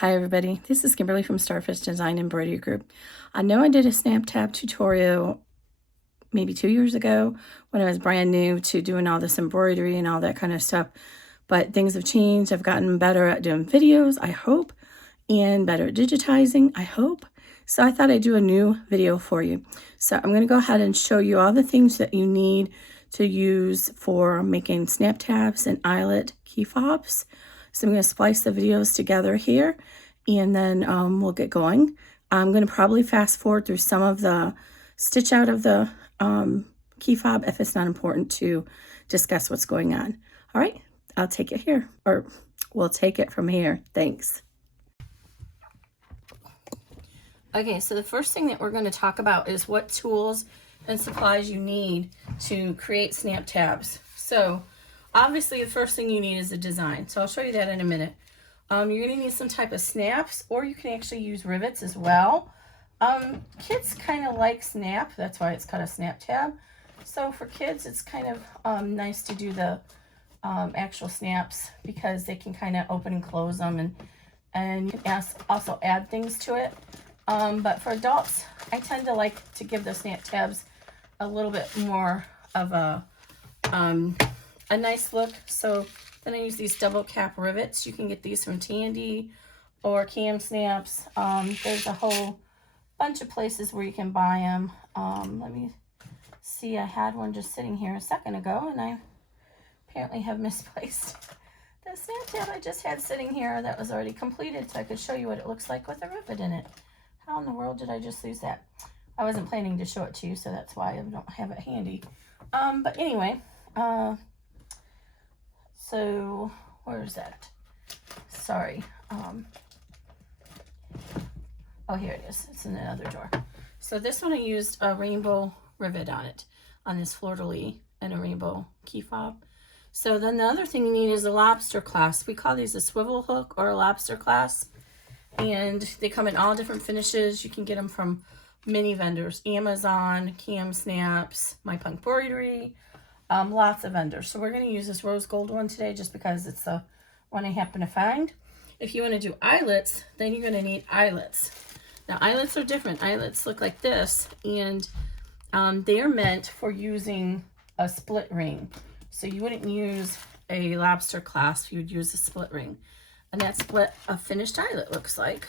Hi everybody, this is Kimberly from Starfish Design Embroidery Group. I know I did a snap tab tutorial maybe 2 years ago when I was brand new to doing all this embroidery and all that kind of stuff, but things have changed. I've gotten better at doing videos, I hope, and better at digitizing, I hope. So I thought I'd do a new video for you. So I'm going to go ahead and show you all the things that you need to use for making snap tabs and eyelet key fobs. So I'm going to splice the videos together here, and then we'll get going. I'm going to probably fast forward through some of the stitch out of the key fob if it's not important to discuss what's going on. All right, I'll take it here, or we'll take it from here. Thanks. Okay, so the first thing that we're going to talk about is what tools and supplies you need to create snap tabs. So obviously the first thing you need is a design. So I'll show you that in a minute. You're going to need some type of snaps, or you can actually use rivets as well. Kids kind of like snap, that's why it's called a snap tab. So for kids, it's kind of nice to do the actual snaps because they can kind of open and close them, and you can also add things to it. But for adults, I tend to like to give the snap tabs a little bit more of a nice look. So then I use these double cap rivets. You can get these from Tandy or Cam Snaps. There's a whole bunch of places where you can buy them. Let me see, I had one just sitting here a second ago, and I apparently have misplaced the snap tab I just had sitting here that was already completed, so I could show you what it looks like with a rivet in it. How in the world did I just lose that? I wasn't planning to show it to you, so that's why I don't have it handy. But anyway, so where's that? Sorry. Oh, here it is. It's in the other drawer. So this one I used a rainbow rivet on it, on this fleur-de-lis and a rainbow key fob. So then the other thing you need is a lobster clasp. We call these a swivel hook or a lobster clasp. And they come in all different finishes. You can get them from many vendors, Amazon, Cam Snaps, My Punk Embroidery, lots of vendors. So we're going to use this rose gold one today just because it's the one I happen to find. If you want to do eyelets, then you're going to need eyelets. Now eyelets are different. Eyelets look like this, and they are meant for using a split ring. So you wouldn't use a lobster clasp, you would use a split ring. And that's what a finished eyelet looks like,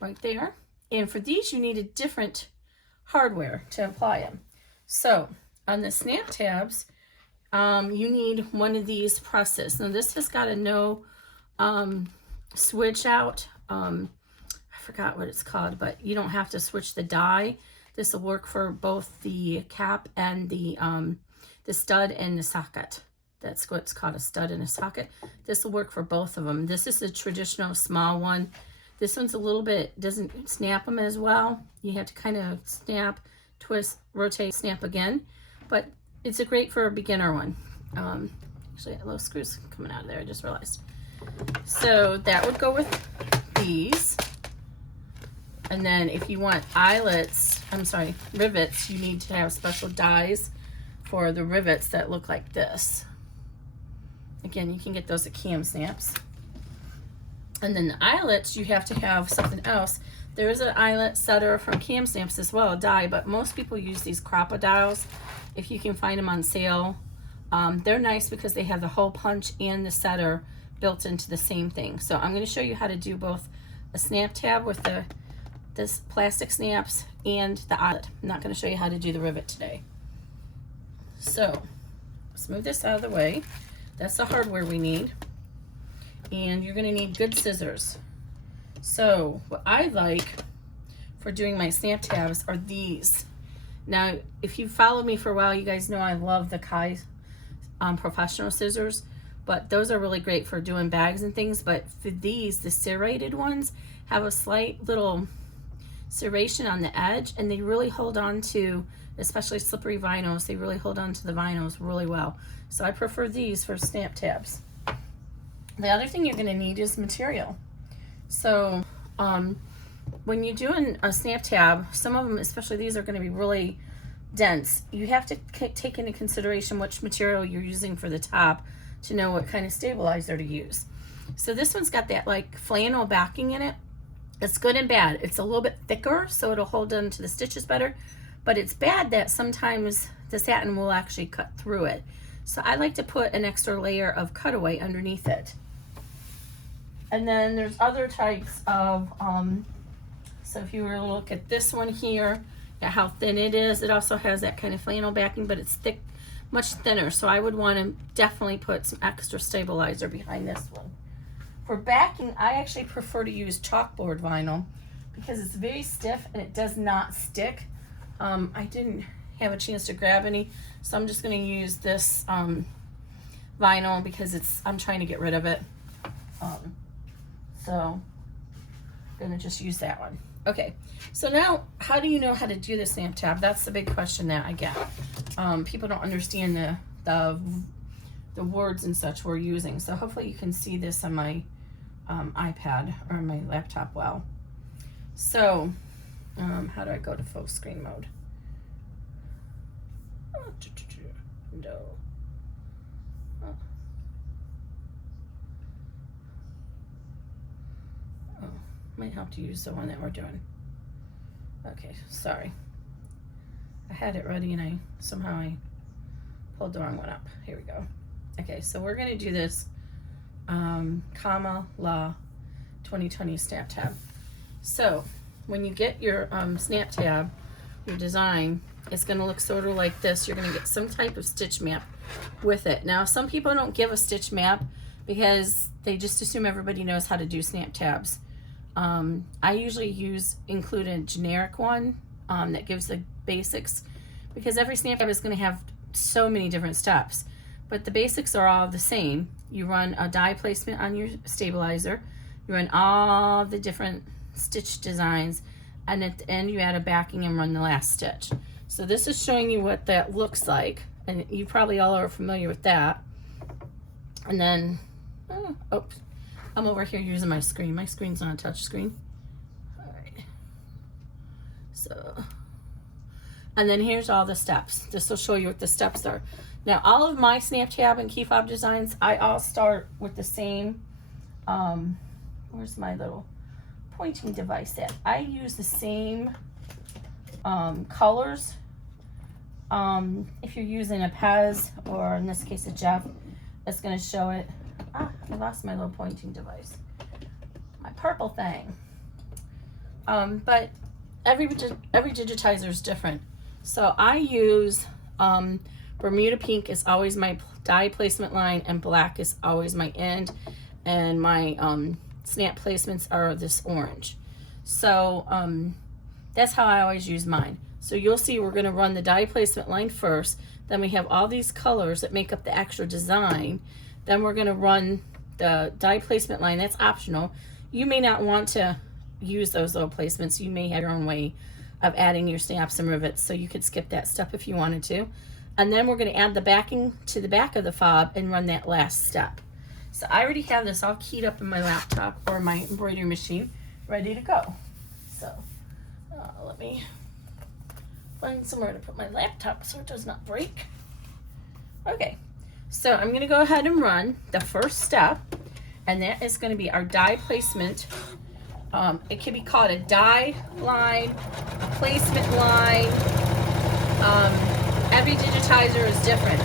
right there. And for these, you need a different hardware to apply them. So on the snap tabs, you need one of these presses. Now this has got a no switch out. I forgot what it's called, but you don't have to switch the die. This will work for both the cap and the stud and the socket. That's what's called a stud and a socket. This will work for both of them. This is a traditional small one. This one's a little bit, doesn't snap them as well. You have to kind of snap, twist, rotate, snap again. But it's a great for a beginner one. Actually, a little screws coming out of there, I just realized. So that would go with these. And then if you want rivets, you need to have special dies for the rivets that look like this. Again, you can get those at Cam Snaps. And then the eyelets, you have to have something else. There is an eyelet setter from Cam Snaps as well, a die, but most people use these crocodiles if you can find them on sale. They're nice because they have the hole punch and the setter built into the same thing. So I'm going to show you how to do both a snap tab with this plastic snaps and the eyelet. I'm not going to show you how to do the rivet today. So let's move this out of the way. That's the hardware we need. And you're going to need good scissors. So what I like for doing my snap tabs are these. Now, if you've followed me for a while, you guys know I love the Kai professional scissors, but those are really great for doing bags and things. But for these, the serrated ones have a slight little serration on the edge, and they really hold on to, especially slippery vinyls, they really hold on to the vinyls really well. So I prefer these for snap tabs. The other thing you're going to need is material. So when you're doing a snap tab, some of them, especially these, are going to be really dense. You have to take into consideration which material you're using for the top to know what kind of stabilizer to use. So this one's got that like flannel backing in it. It's good and bad. It's a little bit thicker, so it'll hold on to the stitches better, but it's bad that sometimes the satin will actually cut through it. So I like to put an extra layer of cutaway underneath it. And then there's other types of, so if you were to look at this one here, at how thin it is, it also has that kind of flannel backing, but it's thick, much thinner. So I would want to definitely put some extra stabilizer behind this one. For backing, I actually prefer to use chalkboard vinyl because it's very stiff and it does not stick. I didn't have a chance to grab any, so I'm just going to use this vinyl because I'm trying to get rid of it. So I'm going to just use that one. Okay, so now how do you know how to do the stamp tab? That's the big question that I get. People don't understand the words and such we're using. So hopefully you can see this on my iPad or my laptop well. So how do I go to full screen mode? No. Might have to use the one that we're doing. Okay, sorry. I had it ready and somehow I pulled the wrong one up. Here we go. Okay, so we're gonna do this comma la 2020 snap tab. So when you get your snap tab, your design, it's gonna look sort of like this. You're gonna get some type of stitch map with it. Now some people don't give a stitch map because they just assume everybody knows how to do snap tabs. I usually include a generic one that gives the basics, because every snap tab is going to have so many different steps, but the basics are all the same. You run a die placement on your stabilizer, you run all the different stitch designs, and at the end you add a backing and run the last stitch. So this is showing you what that looks like, and you probably all are familiar with that. And then oops, I'm over here using my screen. My screen's not a touch screen. All right. So, and then here's all the steps. This will show you what the steps are. Now, all of my snap tab and key fob designs, I all start with the same, where's my little pointing device at? I use the same colors. If you're using a Pez, or in this case a Jeff, it's gonna show it. I lost my little pointing device. My purple thing. But every digitizer is different. So I use Bermuda pink is always my die placement line, and black is always my end, and my snap placements are this orange. So that's how I always use mine. So you'll see we're going to run the die placement line first, then we have all these colors that make up the extra design. Then we're going to run the die placement line. That's optional. You may not want to use those little placements. You may have your own way of adding your stamps and rivets, so you could skip that step if you wanted to. And then we're going to add the backing to the back of the fob and run that last step. So I already have this all keyed up in my laptop or my embroidery machine, ready to go. So let me find somewhere to put my laptop so it does not break. Okay. So I'm going to go ahead and run the first step, and that is going to be our die placement. It can be called a die line, a placement line. Every digitizer is different.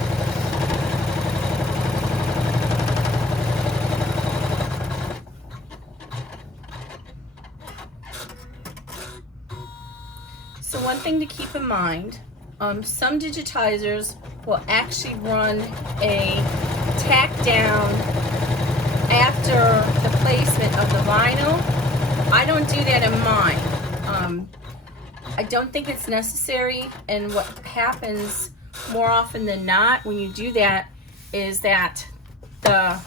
So one thing to keep in mind, some digitizers will actually run a tack down after the placement of the vinyl. I don't do that in mine. I don't think it's necessary, and what happens more often than not when you do that is that the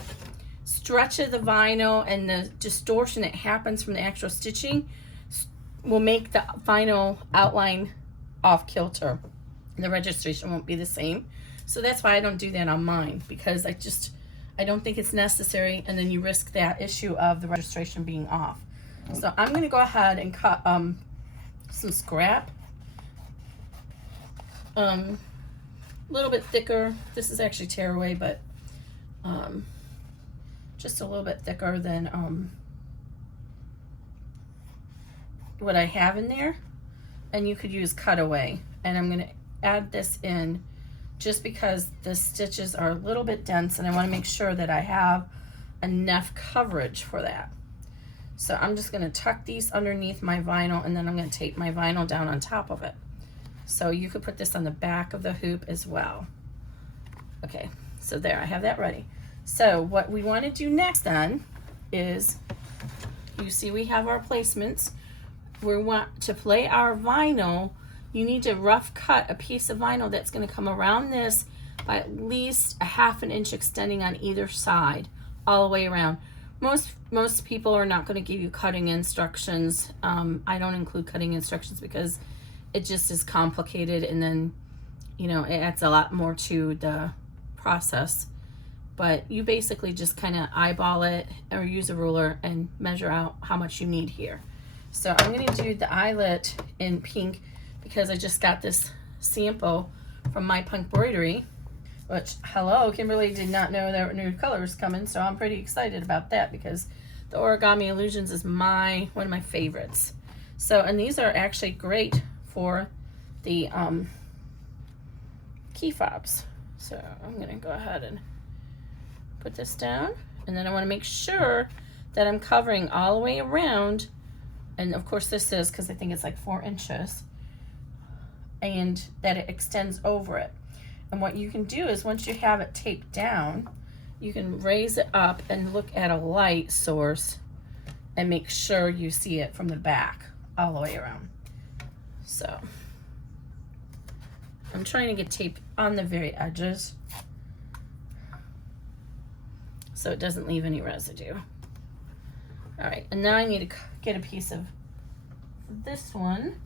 stretch of the vinyl and the distortion that happens from the actual stitching will make the vinyl outline off kilter. The registration won't be the same. So that's why I don't do that on mine, because I don't think it's necessary, and then you risk that issue of the registration being off. So I'm going to go ahead and cut some scrap. A little bit thicker. This is actually tearaway, but just a little bit thicker than what I have in there, and you could use cutaway. And I'm gonna add this in just because the stitches are a little bit dense and I wanna make sure that I have enough coverage for that. So I'm just gonna tuck these underneath my vinyl, and then I'm gonna tape my vinyl down on top of it. So you could put this on the back of the hoop as well. Okay, so there, I have that ready. So what we wanna do next then is, you see we have our placements. We want to lay our vinyl. You need to rough cut a piece of vinyl that's going to come around this by at least a ½ inch extending on either side, all the way around. Most people are not going to give you cutting instructions. I don't include cutting instructions because it just is complicated, and then, you know, it adds a lot more to the process. But you basically just kind of eyeball it or use a ruler and measure out how much you need here. So I'm going to do the eyelet in pink because I just got this sample from My Punk Embroidery, which, hello, Kimberly did not know there were new colors coming, so I'm pretty excited about that because the Origami Illusions is one of my favorites. So, and these are actually great for the key fobs. So I'm going to go ahead and put this down, and then I want to make sure that I'm covering all the way around. And of course this is, because I think it's like 4 inches, and that it extends over it. And what you can do is, once you have it taped down, you can raise it up and look at a light source and make sure you see it from the back all the way around. So I'm trying to get tape on the very edges so it doesn't leave any residue. All right, and now I need to get a piece of this one.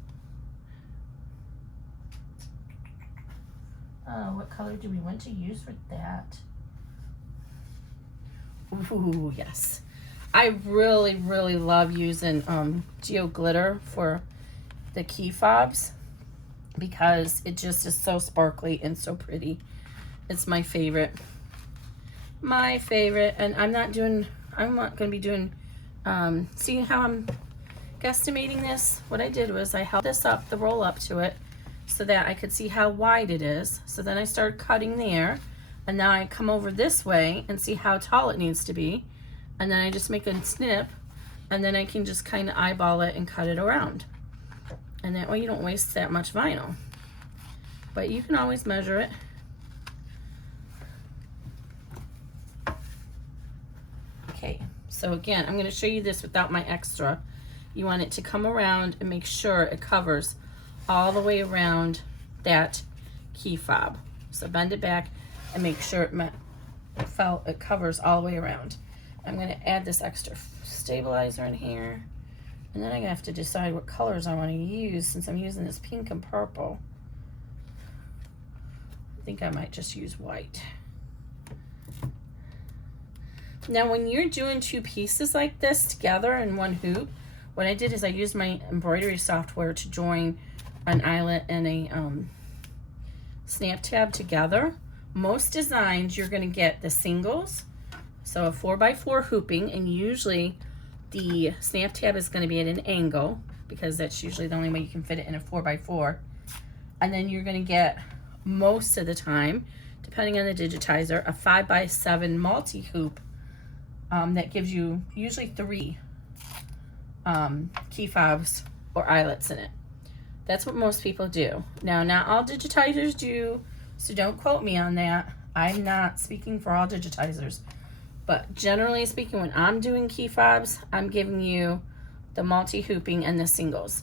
Oh, what color do we want to use for that? Ooh, yes. I really, really love using Geo Glitter for the key fobs because it just is so sparkly and so pretty. It's my favorite. My favorite. And I'm not going to be doing, see how I'm guesstimating this? What I did was I held this up, the roll up to it, so that I could see how wide it is. So then I started cutting there, and now I come over this way and see how tall it needs to be. And then I just make a snip, and then I can just kind of eyeball it and cut it around. And that way you don't waste that much vinyl. But you can always measure it. Okay, so again, I'm gonna show you this without my extra. You want it to come around and make sure it covers all the way around that key fob. So bend it back and make sure it covers all the way around. I'm going to add this extra stabilizer in here, and then I'm going to have to decide what colors I want to use since I'm using this pink and purple. I think I might just use white. Now when you're doing two pieces like this together in one hoop, what I did is I used my embroidery software to join an eyelet and a snap tab together. Most designs you're going to get the singles, so a 4x4 hooping, and usually the snap tab is going to be at an angle because that's usually the only way you can fit it in a 4x4. And then you're going to get, most of the time, depending on the digitizer, a 5x7 multi-hoop that gives you usually 3 key fobs or eyelets in it. That's what most people do. Now, not all digitizers do, so don't quote me on that. I'm not speaking for all digitizers. But generally speaking, when I'm doing key fobs, I'm giving you the multi-hooping and the singles.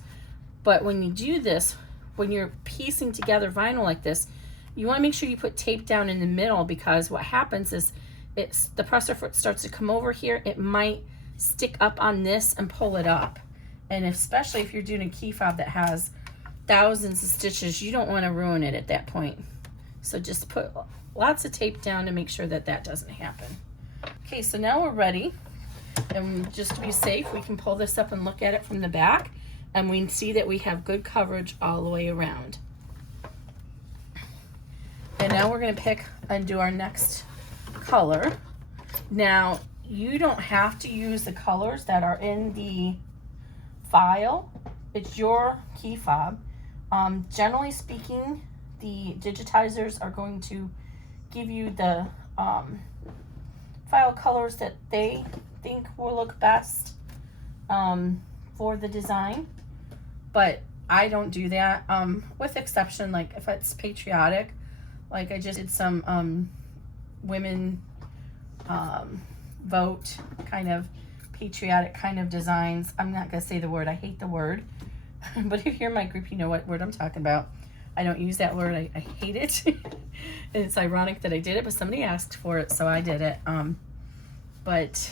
But when you do this, when you're piecing together vinyl like this, you want to make sure you put tape down in the middle, because what happens is the presser foot starts to come over here. It might stick up on this and pull it up. And especially if you're doing a key fob that has thousands of stitches, you don't want to ruin it at that point. So just put lots of tape down to make sure that that doesn't happen. Okay, so now we're ready. And just to be safe, we can pull this up and look at it from the back, and we can see that we have good coverage all the way around. And now we're going to pick and do our next color. Now, you don't have to use the colors that are in the file. It's your key fob. Generally speaking, the digitizers are going to give you the file colors that they think will look best for the design, but I don't do that, with exception, like if it's patriotic, like I just did some women vote kind of patriotic kind of designs. I'm not gonna say the word, I hate the word, but if you're in my group, you know what word I'm talking about. I don't use that word, I hate it. It's ironic that I did it, but somebody asked for it, so I did it. But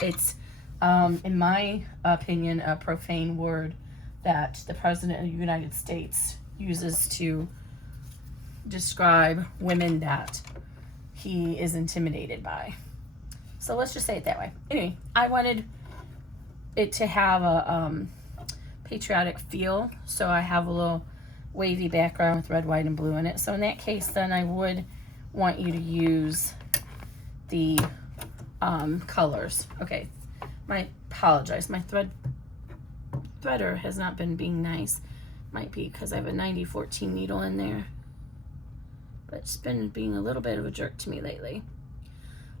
it's, in my opinion, a profane word that the President of the United States uses to describe women that he is intimidated by. So let's just say it that way. Anyway, I wanted it to have a patriotic feel, so I have a little wavy background with red, white, and blue in it. So in that case, then I would want you to use the colors. Okay, I apologize. My threader has not been being nice. Might be because I have a 9014 needle in there, but it's been being a little bit of a jerk to me lately.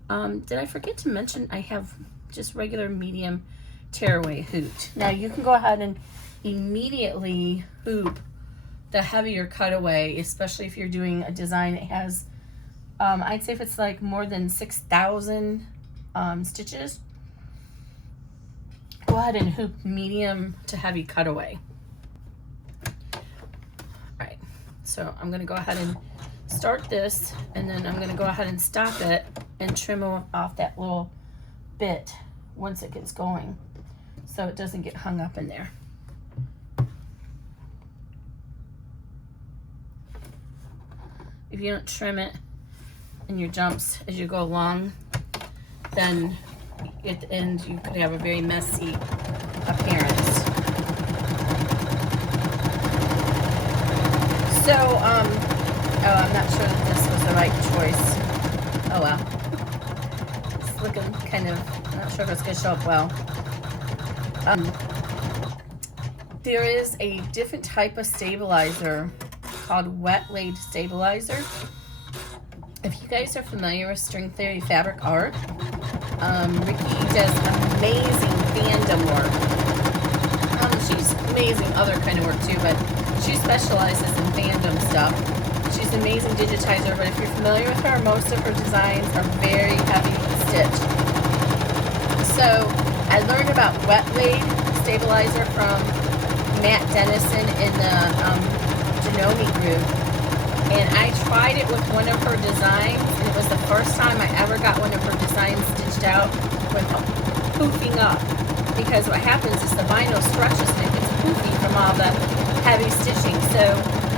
Did I forget to mention I have just regular medium tearaway hoot. Now you can go ahead and immediately hoop the heavier cutaway, especially if you're doing a design that has, I'd say if it's like more than 6,000 stitches, go ahead and hoop medium to heavy cutaway. All right, so I'm gonna go ahead and start this, and then I'm gonna go ahead and stop it and trim off that little bit once it gets going, so it doesn't get hung up in there. If you don't trim it in your jumps as you go along, then at the end you could have a very messy appearance. So, oh, I'm not sure that this was the right choice. Oh well. It's looking kind of, I'm not sure if it's gonna show up well. There is a different type of stabilizer called Wetland Stabilizer. If you guys are familiar with string theory fabric art, Ricky does amazing fandom work. She's amazing other kind of work too, but she specializes in fandom stuff. She's an amazing digitizer, but if you're familiar with her, most of her designs are very heavy stitched. So I learned about Wetland Stabilizer from Matt Dennison in the Janome group, and I tried it with one of her designs, and it was the first time I ever got one of her designs stitched out with poofing up, because what happens is the vinyl stretches and it gets poofy from all the heavy stitching. So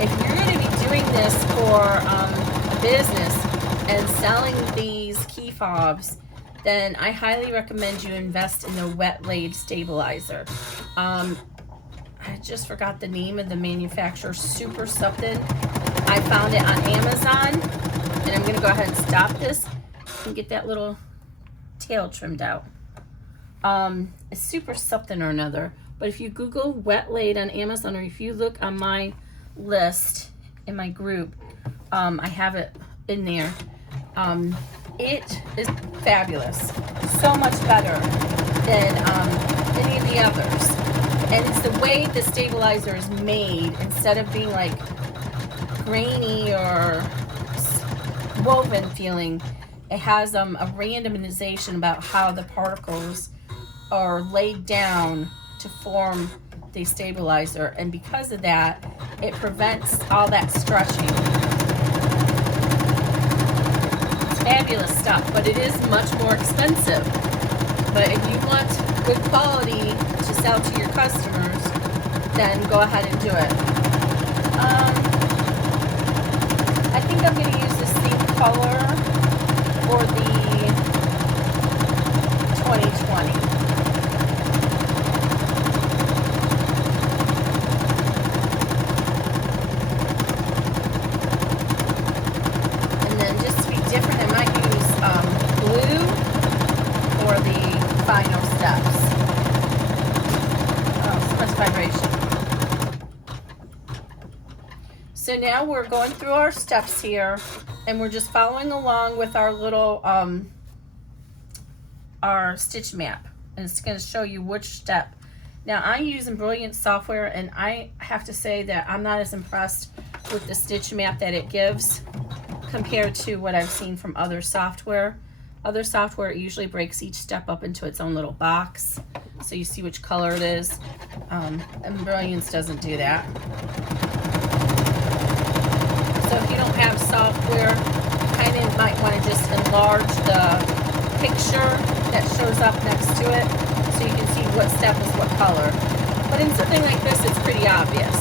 if you're going to be doing this for a business and selling these key fobs, then I highly recommend you invest in the Wetland Stabilizer. I just forgot the name of the manufacturer, super something. I found it on Amazon, and I'm gonna go ahead and stop this and get that little tail trimmed out. It's super something or another, but if you Google Wetland on Amazon, or if you look on my list in my group, I have it in there. It is fabulous, so much better than any of the others. And it's the way the stabilizer is made. Instead of being like grainy or woven feeling, it has a randomization about how the particles are laid down to form the stabilizer, and because of that, it prevents all that stretching. It's fabulous stuff, but it is much more expensive. But if you want good quality to sell to your customers, then go ahead and do it. I think I'm going to use the same color for the 2020. And then just to be different, I might use blue for vibration. So now we're going through our steps here, and we're just following along with our little our stitch map, and it's going to show you which step. Now I'm using Brilliant software, and I have to say that I'm not as impressed with the stitch map that it gives compared to what I've seen from other software. Other software usually breaks each step up into its own little box, so you see which color it is, and Brilliance doesn't do that. So if you don't have software, you kind of might want to just enlarge the picture that shows up next to it so you can see what step is what color. But in something like this, it's pretty obvious.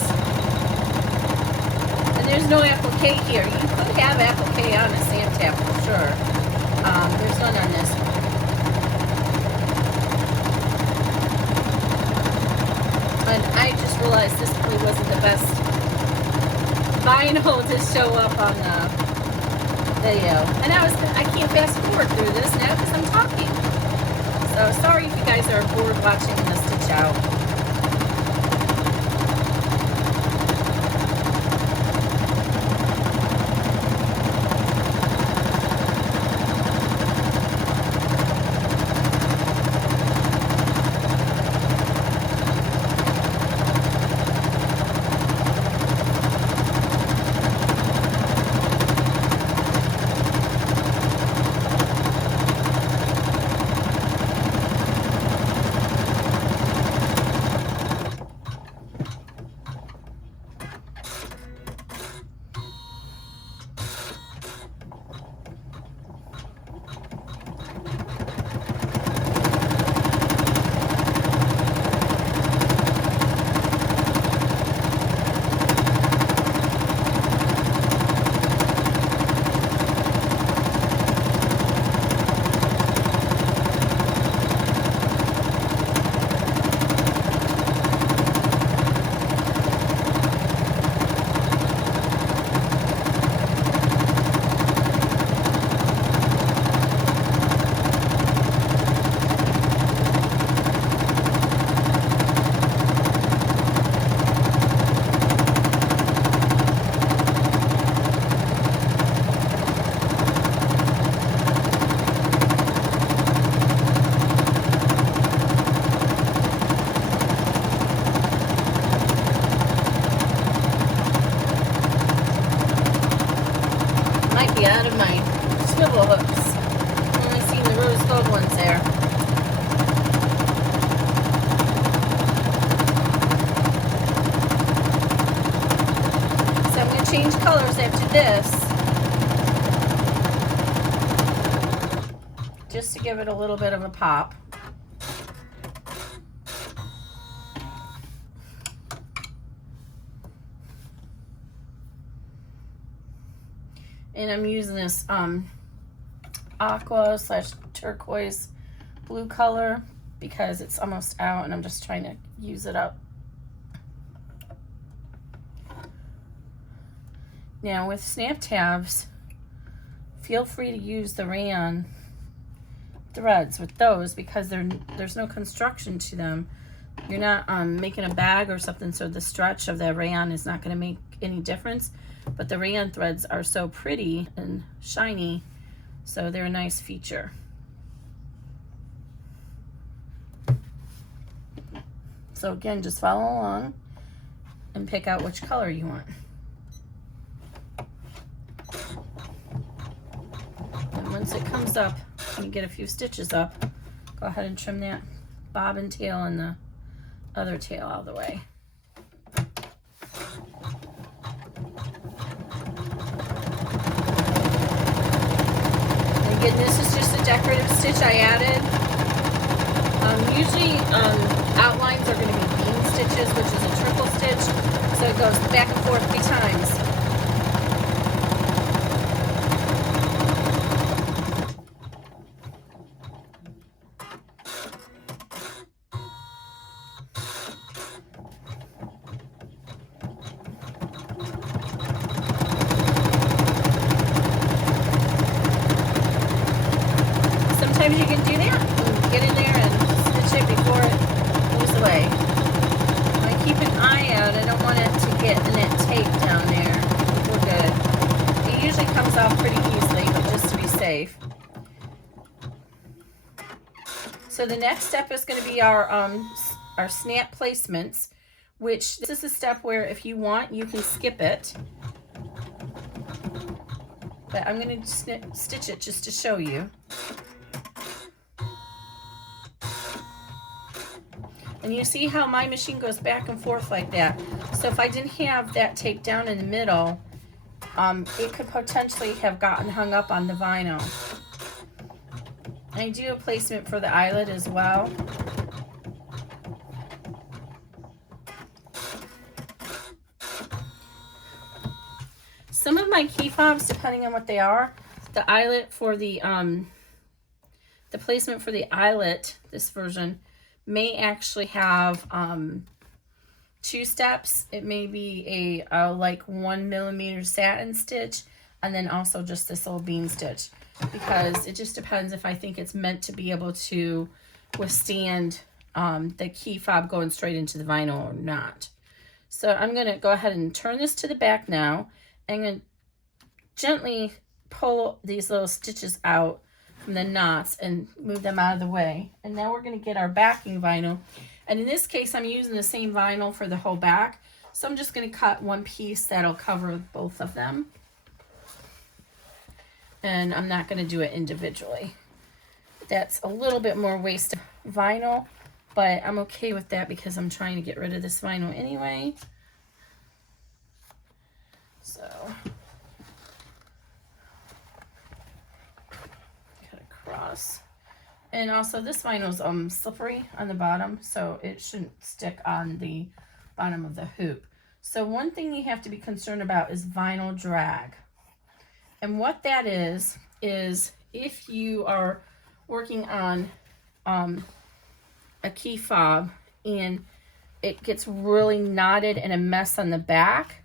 And there's no applique here. You could have applique on a Stamp Tab for sure. There's none on this one. And I just realized this probably wasn't the best vinyl to show up on the video. And I can't fast forward through this now because I'm talking. So sorry if you guys are bored watching this stitch out. Out of my swivel hooks. I've only seen the rose gold ones there. So I'm going to change colors after this, just to give it a little bit of a pop. And I'm using this aqua / turquoise blue color because it's almost out and I'm just trying to use it up. Now with Stamp Tabs, feel free to use the rayon threads with those because there's no construction to them. You're not making a bag or something, so the stretch of the rayon is not going to make any difference. But the rayon threads are so pretty and shiny, so they're a nice feature. So again, just follow along and pick out which color you want. And once it comes up and you get a few stitches up, go ahead and trim that bobbin tail and the other tail out of the way. Again, this is just a decorative stitch I added. Usually outlines are going to be bean stitches, which is a triple stitch, so it goes back and forth 3 times. Sometimes you can do that and get in there and stitch it before it moves away. I getting that tape down there, we're good. It usually comes off pretty easily, but just to be safe. So the next step is going to be our snap placements, which this is a step where if you want, you can skip it. But I'm going to stitch it just to show you. And you see how my machine goes back and forth like that. So if I didn't have that tape down in the middle, it could potentially have gotten hung up on the vinyl. I do a placement for the eyelet as well. Some of my key fobs, depending on what they are, the eyelet for the placement for the eyelet, this version, may actually have 2 steps. It may be a like 1 millimeter satin stitch, and then also just this little bean stitch, because it just depends if I think it's meant to be able to withstand the key fob going straight into the vinyl or not. So I'm going to go ahead and turn this to the back now. I'm going to gently pull these little stitches out from the knots and move them out of the way. And now we're going to get our backing vinyl. And in this case, I'm using the same vinyl for the whole back. So I'm just going to cut one piece that'll cover both of them. And I'm not going to do it individually. That's a little bit more waste of vinyl, but I'm okay with that because I'm trying to get rid of this vinyl anyway. So cut across. And also this vinyl's slippery on the bottom, so it shouldn't stick on the bottom of the hoop. So one thing you have to be concerned about is vinyl drag. And what that is if you are working on a key fob and it gets really knotted and a mess on the back,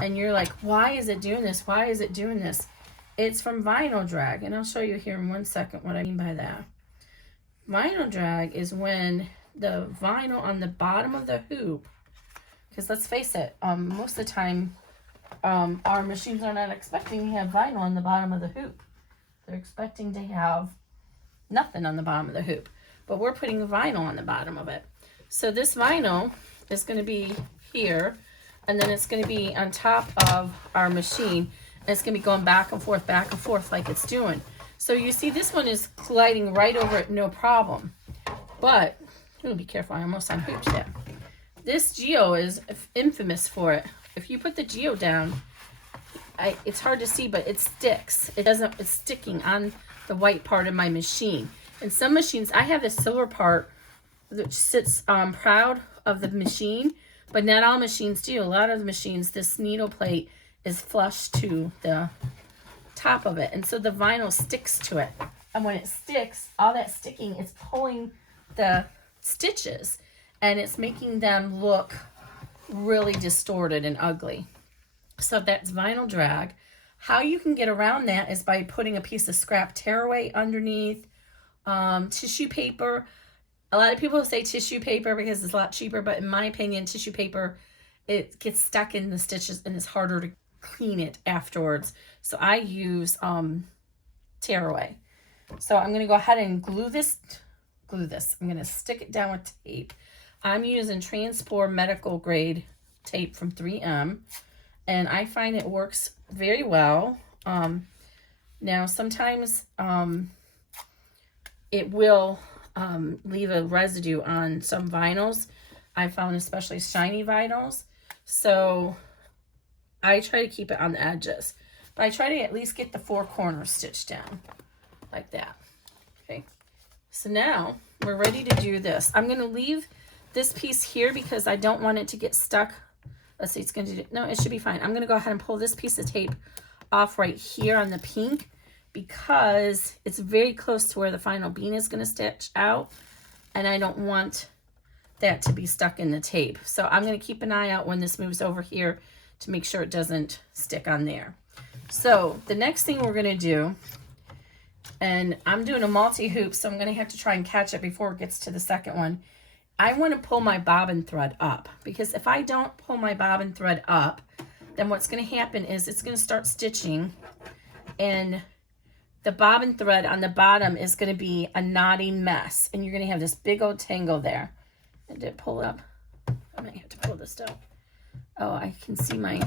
and you're like, why is it doing this? Why is it doing this? It's from vinyl drag. And I'll show you here in 1 second what I mean by that. Vinyl drag is when the vinyl on the bottom of the hoop, because let's face it, most of the time, our machines are not expecting to have vinyl on the bottom of the hoop. They're expecting to have nothing on the bottom of the hoop, but we're putting vinyl on the bottom of it. So this vinyl is going to be here, and then it's going to be on top of our machine, and it's going to be going back and forth like it's doing. So you see this one is gliding right over it, no problem. But, I'm going to be careful, I almost unhooped that. This geo is infamous for it. If you put the geo down, it's hard to see, but it sticks. It's sticking on the white part of my machine. In some machines, I have the silver part that sits proud of the machine, but not all machines do. A lot of the machines, this needle plate is flush to the top of it, and so the vinyl sticks to it. And when it sticks, all that sticking is pulling the stitches, and it's making them look really distorted and ugly. So that's vinyl drag. How you can get around that is by putting a piece of scrap tearaway underneath, tissue paper. A lot of people say tissue paper because it's a lot cheaper, but in my opinion, tissue paper, it gets stuck in the stitches and it's harder to clean it afterwards. So I use tearaway. So I'm going to go ahead and glue this. I'm going to stick it down with tape. I'm using Transport medical grade tape from 3M, and I find it works very well. Now sometimes it will leave a residue on some vinyls. I found especially shiny vinyls. So I try to keep it on the edges, but I try to at least get the 4 corners stitched down like that. Okay. So now we're ready to do this. I'm going to leave this piece here because I don't want it to get stuck. Let's see, it's going to do, no, it should be fine. I'm going to go ahead and pull this piece of tape off right here on the pink because it's very close to where the final bean is going to stitch out, and I don't want that to be stuck in the tape. So I'm going to keep an eye out when this moves over here to make sure it doesn't stick on there. So the next thing we're going to do, and I'm doing a multi-hoop, so I'm going to have to try and catch it before it gets to the second one, I want to pull my bobbin thread up, because if I don't pull my bobbin thread up, then what's going to happen is it's going to start stitching, and the bobbin thread on the bottom is going to be a knotty mess, and you're going to have this big old tangle there. Did it pull up? I might have to pull this down. Oh, I can see my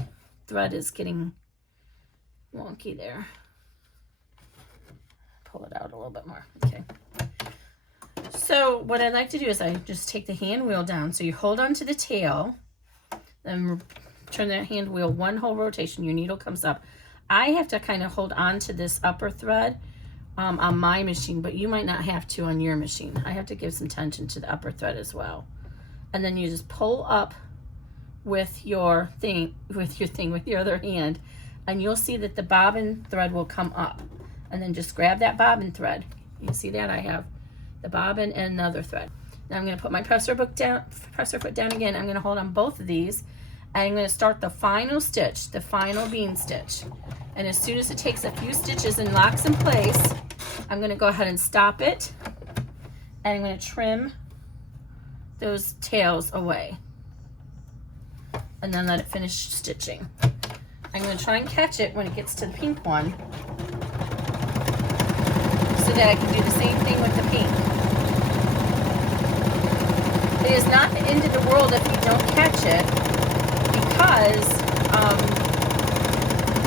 thread is getting wonky there. Pull it out a little bit more. Okay. So what I like to do is I just take the hand wheel down. So you hold on to the tail, then turn that hand wheel one whole rotation, your needle comes up. I have to kind of hold on to this upper thread on my machine, but you might not have to on your machine. I have to give some tension to the upper thread as well. And then you just pull up with your other hand, and you'll see that the bobbin thread will come up. And then just grab that bobbin thread. You see that I have the bobbin and another thread. Now I'm going to put my presser foot down again. I'm going to hold on both of these, and I'm going to start the final stitch, the final bean stitch. And as soon as it takes a few stitches and locks in place, I'm going to go ahead and stop it, and I'm going to trim those tails away, and then let it finish stitching. I'm going to try and catch it when it gets to the pink one, so that I can do the same thing with the pink. It is not the end of the world if you don't catch it, because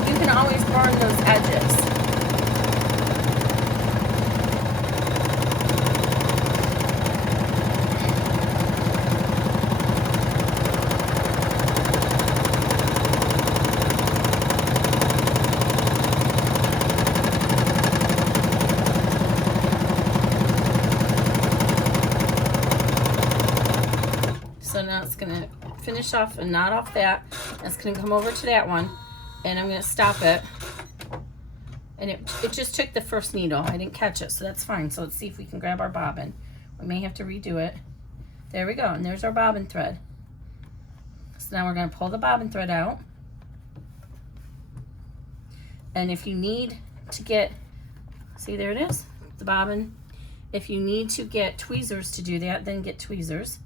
you can always burn those edges. So now it's going to finish off and knot off that. It's going to come over to that one, and I'm going to stop it. And it just took the first needle. I didn't catch it, so that's fine. So let's see if we can grab our bobbin. We may have to redo it. There we go, and there's our bobbin thread. So now we're going to pull the bobbin thread out. And if you need to get, see, there it is, the bobbin. If you need to get tweezers to do that, then get tweezers.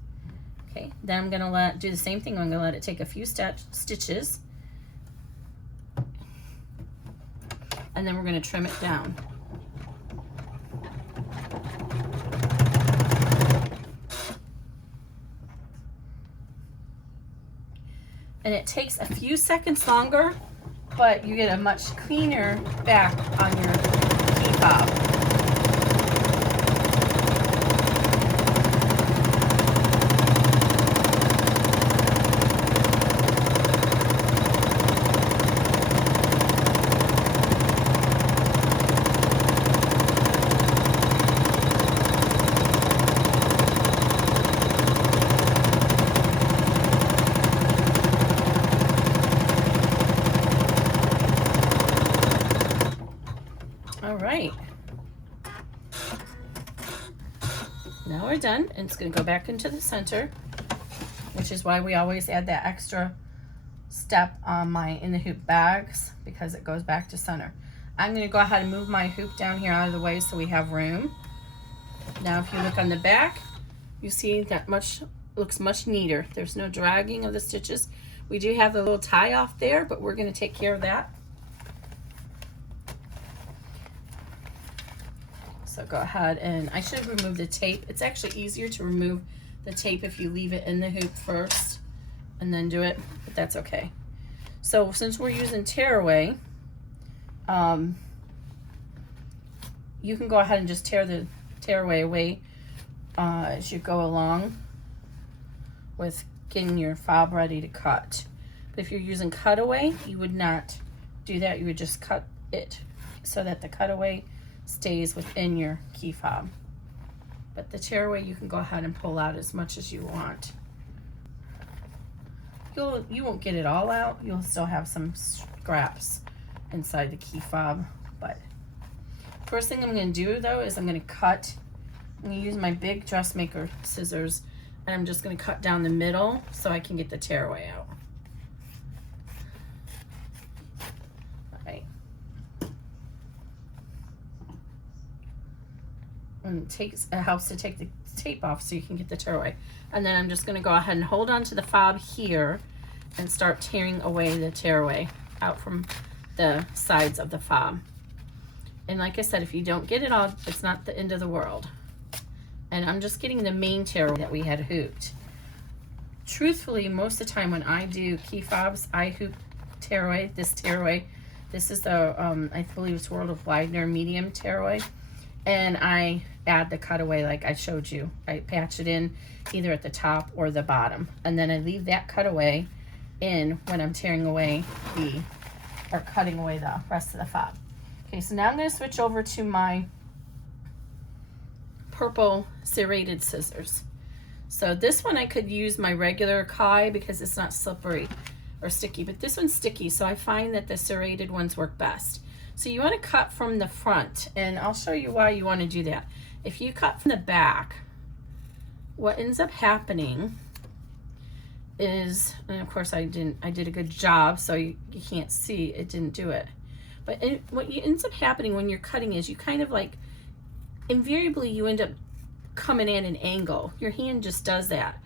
Okay, then I'm going to do the same thing. I'm going to let it take a few stitches, and then we're going to trim it down. And it takes a few seconds longer, but you get a much cleaner back on your key fob. All right, now we're done, and it's going to go back into the center, which is why we always add that extra step on my in the hoop bags, because it goes back to center. I'm going to go ahead and move my hoop down here out of the way so we have room. Now if you look on the back, you see that looks much neater. There's no dragging of the stitches. We do have the little tie off there, but we're going to take care of that. So go ahead, and I should have removed the tape. It's actually easier to remove the tape if you leave it in the hoop first and then do it, but that's okay. So since we're using tearaway, you can go ahead and just tear the tearaway away as you go along with getting your fob ready to cut. But if you're using cutaway, you would not do that. You would just cut it so that the cutaway stays within your key fob. But the tearaway, you can go ahead and pull out as much as you want. You won't get it all out. You'll still have some scraps inside the key fob. But first thing I'm going to do though is I'm going to use my big dressmaker scissors, and I'm just going to cut down the middle so I can get the tearaway out. And it helps to take the tape off so you can get the tearaway. And then I'm just going to go ahead and hold on to the fob here and start tearing away the tearaway out from the sides of the fob. And like I said, if you don't get it all, it's not the end of the world. And I'm just getting the main tearaway that we had hooped. Truthfully, most of the time when I do key fobs, I hoop tearaway, this tearaway. This is the, I believe it's World of Widener medium tearaway. And I add the cutaway like I showed you. I patch it in either at the top or the bottom. And then I leave that cutaway in when I'm tearing away or cutting away the rest of the fob. Okay, so now I'm going to switch over to my purple serrated scissors. So this one I could use my regular Kai because it's not slippery or sticky, but this one's sticky, so I find that the serrated ones work best. So you want to cut from the front, and I'll show you why you want to do that. If you cut from the back, what ends up happening is, and of course I did a good job, so you can't see, it didn't do it. But what ends up happening when you're cutting is you kind of like, invariably you end up coming at an angle. Your hand just does that.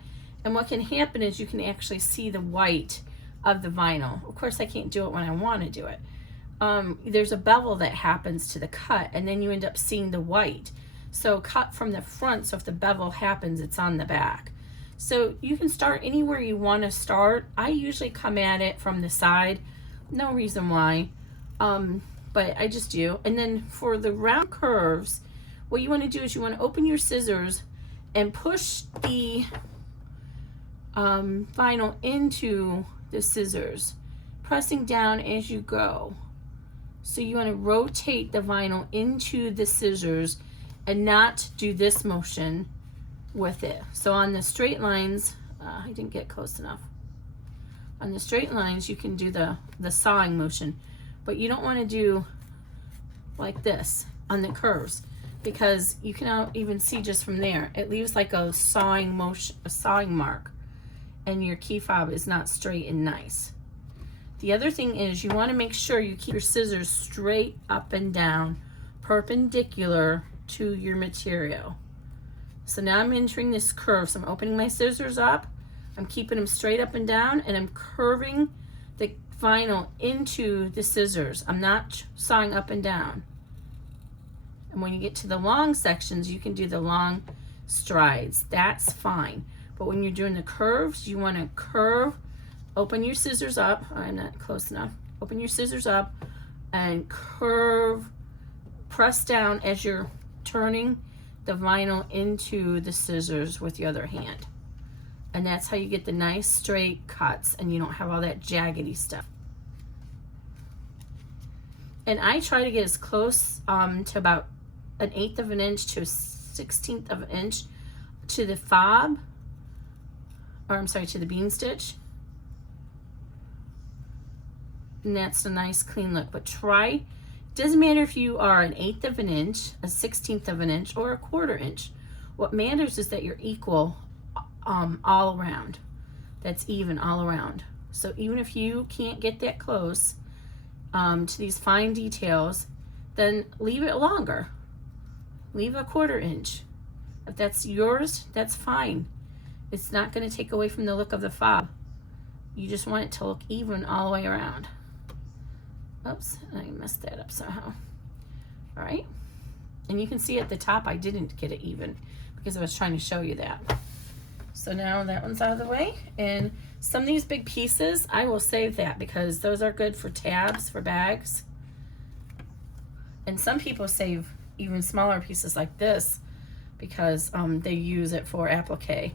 And what can happen is you can actually see the white of the vinyl. Of course I can't do it when I want to do it. There's a bevel that happens to the cut, and then you end up seeing the white. So cut from the front, so if the bevel happens, it's on the back. So you can start anywhere you want to start. I usually come at it from the side, no reason why, but I just do. And then for the round curves, what you want to do is you want to open your scissors and push the vinyl into the scissors, pressing down as you go. So you want to rotate the vinyl into the scissors and not do this motion with it. So on the straight lines, I didn't get close enough. On the straight lines, you can do the sawing motion, but you don't want to do like this on the curves, because you can even see just from there, it leaves like a sawing motion, a sawing mark, and your key fob is not straight and nice. The other thing is you want to make sure you keep your scissors straight up and down, perpendicular to your material. So now I'm entering this curve. So I'm opening my scissors up, I'm keeping them straight up and down, and I'm curving the vinyl into the scissors. I'm not sawing up and down. And when you get to the long sections, you can do the long strides. That's fine. But when you're doing the curves, you want to curve, open your scissors up. I'm not close enough. Open your scissors up and curve, press down as you're turning the vinyl into the scissors with the other hand. And that's how you get the nice straight cuts and you don't have all that jaggedy stuff. And I try to get as close to about 1/8 of an inch to 1/16 of an inch to the fob, or I'm sorry, to the bean stitch. And that's a nice clean look. But try, doesn't matter if you are 1/8 of an inch, 1/16 of an inch, or 1/4 inch. What matters is that you're equal all around. That's even all around. So even if you can't get that close to these fine details, then leave it longer. Leave 1/4 inch. If that's yours, that's fine. It's not going to take away from the look of the fob. You just want it to look even all the way around. Oops, I messed that up somehow. All right. And you can see at the top I didn't get it even because I was trying to show you that. So now that one's out of the way. And some of these big pieces, I will save that because those are good for tabs, for bags. And some people save even smaller pieces like this because they use it for applique.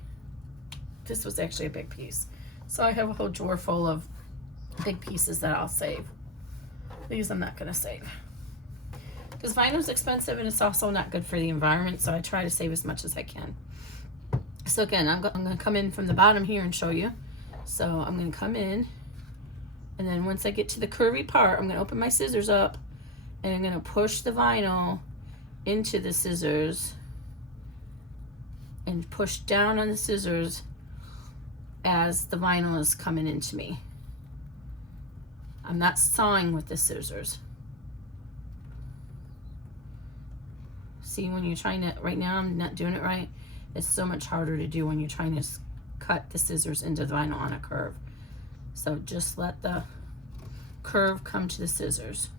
This was actually a big piece. So I have a whole drawer full of big pieces that I'll save. These I'm not gonna save. Because vinyl's expensive and it's also not good for the environment, so I try to save as much as I can. So again, I'm gonna come in from the bottom here and show you. So I'm gonna come in, and then once I get to the curvy part, I'm gonna open my scissors up, and I'm gonna push the vinyl into the scissors and push down on the scissors as the vinyl is coming into me. I'm not sawing with the scissors. See, when you're trying to, right now I'm not doing it right. It's so much harder to do when you're trying to cut the scissors into the vinyl on a curve. So just let the curve come to the scissors.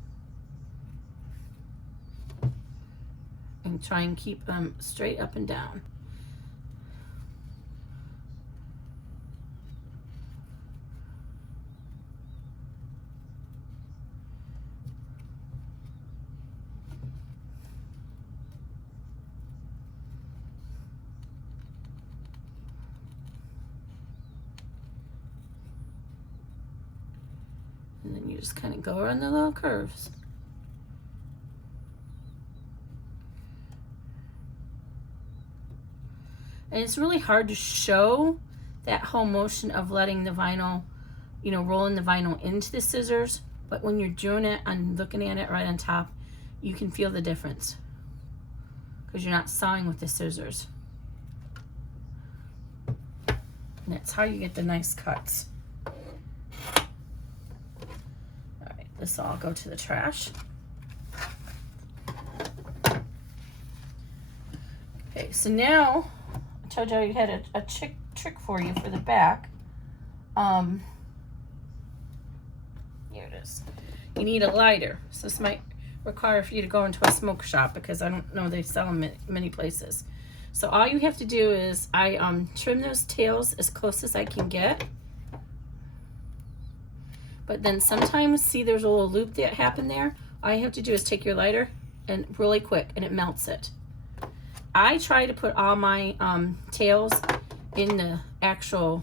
And try and keep them straight up and down. And then you just kind of go around the little curves. And it's really hard to show that whole motion of letting the vinyl, you know, rolling the vinyl into the scissors. But when you're doing it and looking at it right on top, you can feel the difference because you're not sawing with the scissors. And that's how you get the nice cuts. This will all go to the trash. Okay, so now I told you I had a trick for you for the back. Here it is. You need a lighter. So this might require for you to go into a smoke shop because I don't know they sell them at many places. So all you have to do is I trim those tails as close as I can get. But then sometimes, see there's a little loop that happened there? All you have to do is take your lighter and really quick and it melts it. I try to put all my tails in the actual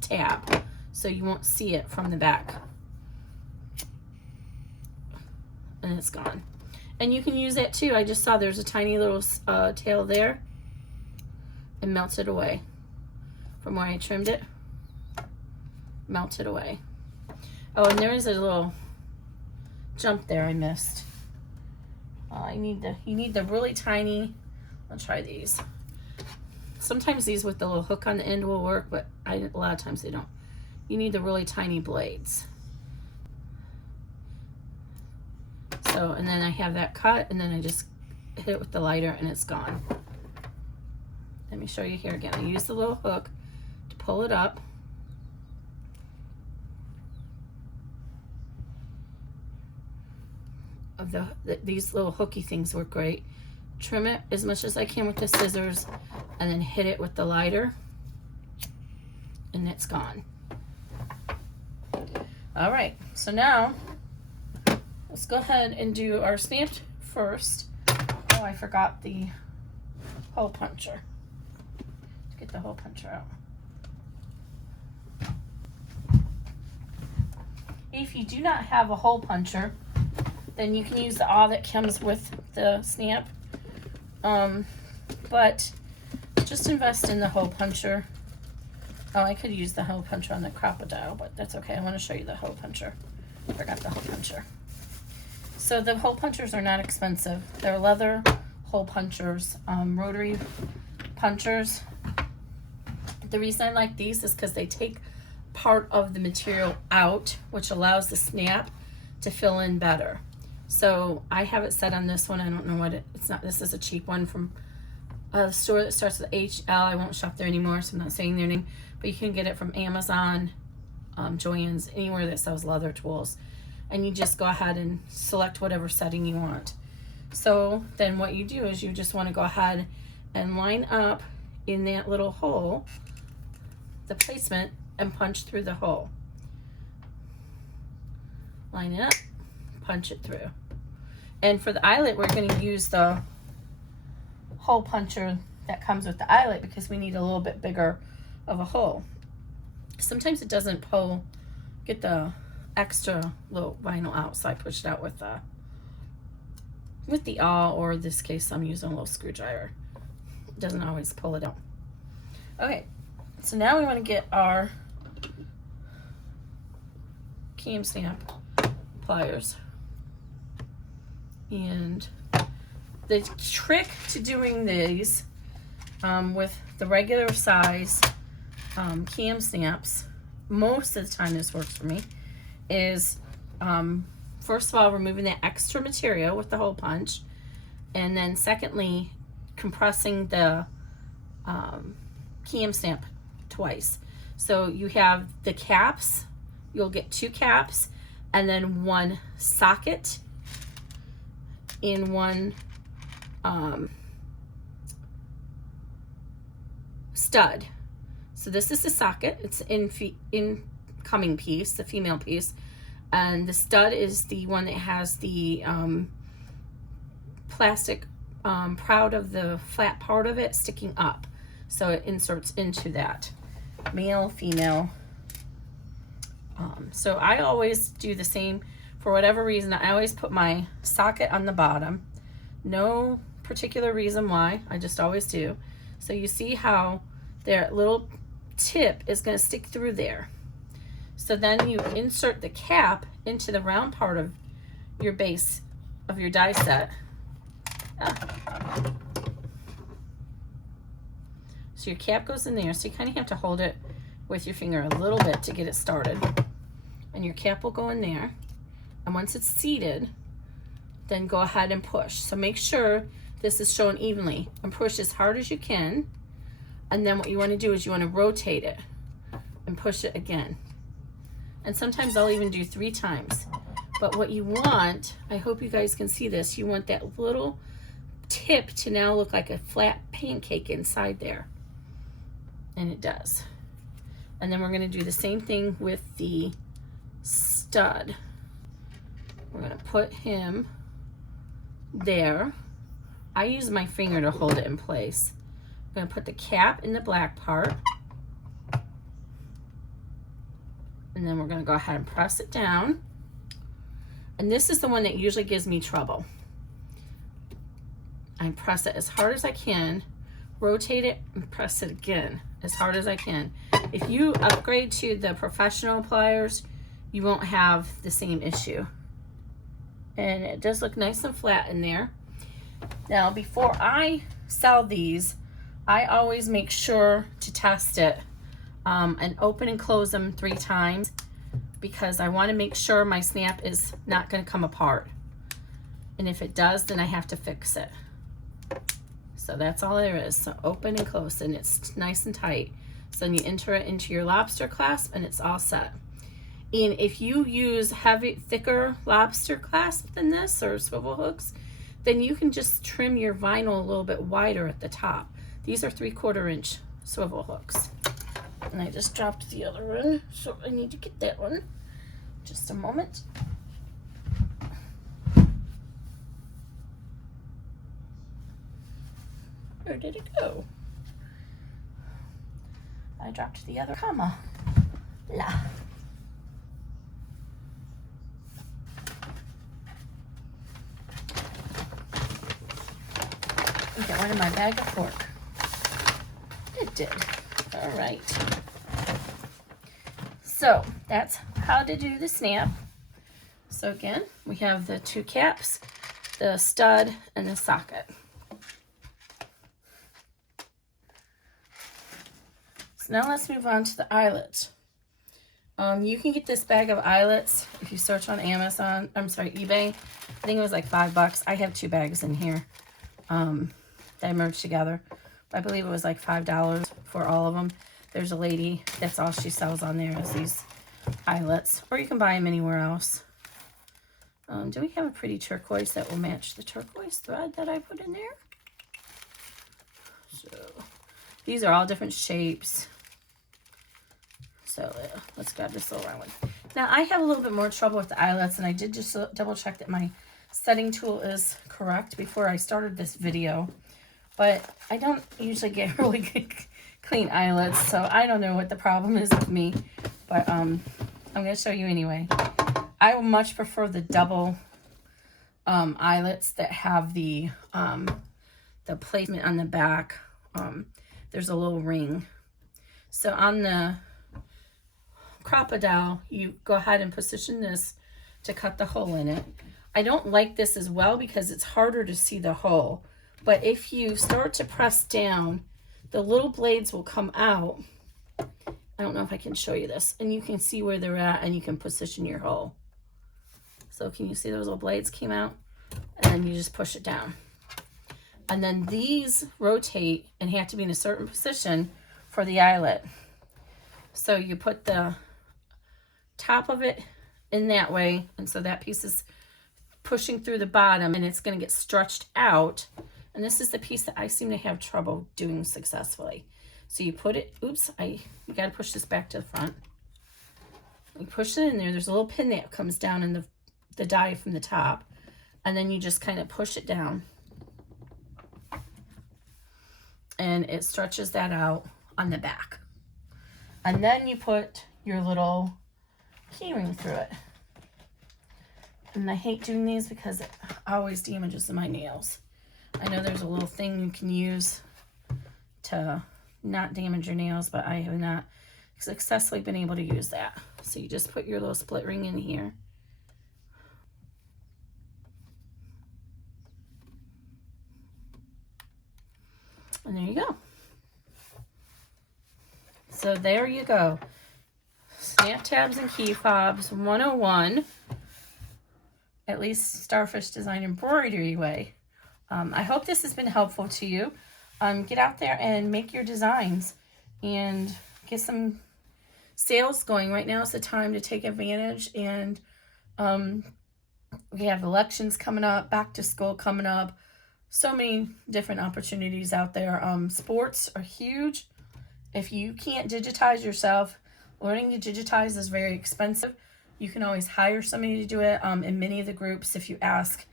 tab so you won't see it from the back. And it's gone. And you can use that too. I just saw there's a tiny little tail there. It melted away from where I trimmed it. Melted away. Oh, and there is a little jump there I missed. You need the really tiny. I'll try these. Sometimes these with the little hook on the end will work, but a lot of times they don't. You need the really tiny blades. So, and then I have that cut, and then I just hit it with the lighter, and it's gone. Let me show you here again. I use the little hook to pull it up. These little hooky things work great. Trim it as much as I can with the scissors and then hit it with the lighter and it's gone. All right, so now let's go ahead and do our stamped first. Oh, I forgot the hole puncher. Let's get the hole puncher out. If you do not have a hole puncher, then you can use the awl that comes with the stamp. But just invest in the hole puncher. Oh, I could use the hole puncher on the crocodile, but that's okay. I want to show you the hole puncher. I forgot the hole puncher. So the hole punchers are not expensive. They're leather hole punchers, rotary punchers. The reason I like these is because they take part of the material out, which allows the snap to fill in better. So I have it set on this one. I don't know what it's not. This is a cheap one from a store that starts with HL. I won't shop there anymore, so I'm not saying their name. But you can get it from Amazon, Joann's, anywhere that sells leather tools. And you just go ahead and select whatever setting you want. So then what you do is you just want to go ahead and line up in that little hole the placement and punch through the hole. Line it up, punch it through. And for the eyelet, we're going to use the hole puncher that comes with the eyelet because we need a little bit bigger of a hole. Sometimes it doesn't get the extra little vinyl out, so I pushed it out with the awl, or in this case I'm using a little screwdriver. It doesn't always pull it out. Okay, so now we want to get our cam stamp pliers. And the trick to doing these with the regular size cam stamps, most of the time this works for me, is first of all removing that extra material with the hole punch, and then secondly compressing the cam stamp twice. So you have the caps, you'll get 2 caps, and then 1 socket in 1 stud. So this is the socket, it's incoming piece, the female piece, and the stud is the one that has the plastic proud of the flat part of it sticking up, so it inserts into that. Male, female. So I always do the same. For whatever reason, I always put my socket on the bottom. No particular reason why, I just always do. So you see how their little tip is going to stick through there. So then you insert the cap into the round part of your base of your die set. So your cap goes in there, so you kind of have to hold it with your finger a little bit to get it started. And your cap will go in there. And once it's seated, then go ahead and push. So make sure this is shown evenly and push as hard as you can. And then what you want to do is you want to rotate it and push it again. And sometimes I'll even do 3 times. But what you want, I hope you guys can see this, you want that little tip to now look like a flat pancake inside there. And it does. And then we're going to do the same thing with the stud. We're going to put him there. I use my finger to hold it in place. I'm going to put the cap in the black part. And then we're going to go ahead and press it down. And this is the one that usually gives me trouble. I press it as hard as I can, rotate it, and press it again as hard as I can. If you upgrade to the professional pliers, you won't have the same issue. And it does look nice and flat in there. Now, before I sell these, I always make sure to test it and open and close them 3 times, because I want to make sure my snap is not going to come apart. And if it does, then I have to fix it. So that's all there is. So open and close, and it's nice and tight. So then you enter it into your lobster clasp, and it's all set. And if you use thicker lobster clasp than this, or swivel hooks, then you can just trim your vinyl a little bit wider at the top. These are 3/4 inch swivel hooks. And I just dropped the other one, so I need to get that one. Just a moment. Where did it go? I dropped the other comma. La. Get one in my bag of pork. It did. All right. So that's how to do the snap. So again, we have the 2 caps, the stud, and the socket. So now let's move on to the eyelets. You can get this bag of eyelets if you search on Amazon. I'm sorry, eBay. I think it was like $5. I have 2 bags in here that I merged together. I believe it was like $5 for all of them. There's a lady, that's all she sells on there is these eyelets. Or you can buy them anywhere else. Do we have a pretty turquoise that will match the turquoise thread that I put in there? So these are all different shapes. So let's grab this little round one. Now I have a little bit more trouble with the eyelets, and I did just double check that my setting tool is correct before I started this video. But I don't usually get really good clean eyelets, so I don't know what the problem is with me. But I'm going to show you anyway. I would much prefer the double eyelets that have the placement on the back. There's a little ring. So on the crocodile, you go ahead and position this to cut the hole in it. I don't like this as well because it's harder to see the hole. But if you start to press down, the little blades will come out. I don't know if I can show you this. And you can see where they're at, and you can position your hole. So can you see those little blades came out? And then you just push it down. And then these rotate and have to be in a certain position for the eyelet. So you put the top of it in that way, and so that piece is pushing through the bottom, and it's going to get stretched out. And this is the piece that I seem to have trouble doing successfully. So you put it, you got to push this back to the front. You push it in there. There's a little pin that comes down in the die from the top, and then you just kind of push it down, and it stretches that out on the back. And then you put your little key ring through it. And I hate doing these because it always damages my nails. I know there's a little thing you can use to not damage your nails, but I have not successfully been able to use that. So you just put your little split ring in here. And there you go. So there you go. Snap tabs and key fobs 101. At least Starfish Design embroidery way. I hope this has been helpful to you. Get out there and make your designs and get some sales going. Right now is the time to take advantage, and we have elections coming up, back to school coming up, so many different opportunities out there. Sports are huge. If you can't digitize yourself, learning to digitize is very expensive. You can always hire somebody to do it. In many of the groups, if you ask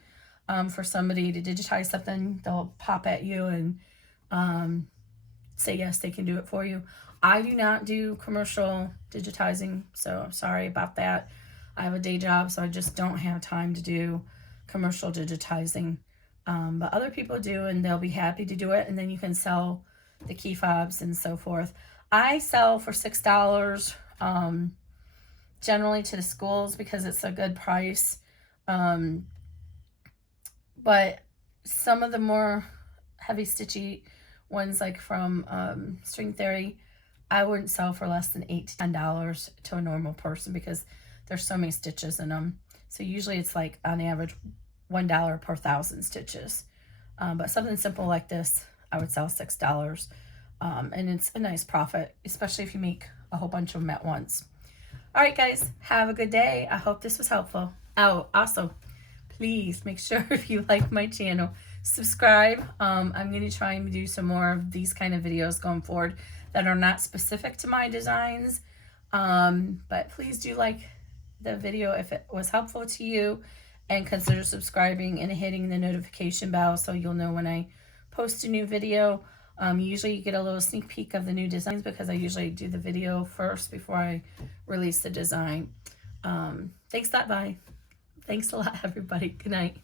for somebody to digitize something, they'll pop at you and say yes, they can do it for you. I do not do commercial digitizing, so I'm sorry about that. I have a day job, so I just don't have time to do commercial digitizing. But other people do, and they'll be happy to do it, and then you can sell the key fobs and so forth. I sell for $6 generally to the schools because it's a good price. But some of the more heavy stitchy ones, like from String Theory, I wouldn't sell for less than $8 to $10 to a normal person because there's so many stitches in them. So usually it's like on average $1 per 1,000 stitches. But something simple like this, I would sell $6. And it's a nice profit, especially if you make a whole bunch of them at once. All right, guys, have a good day. I hope this was helpful. Oh, also, please make sure if you like my channel, subscribe. I'm going to try and do some more of these kind of videos going forward that are not specific to my designs. But please do like the video if it was helpful to you, and consider subscribing and hitting the notification bell so you'll know when I post a new video. Usually you get a little sneak peek of the new designs because I usually do the video first before I release the design. Thanks a lot, everybody. Good night.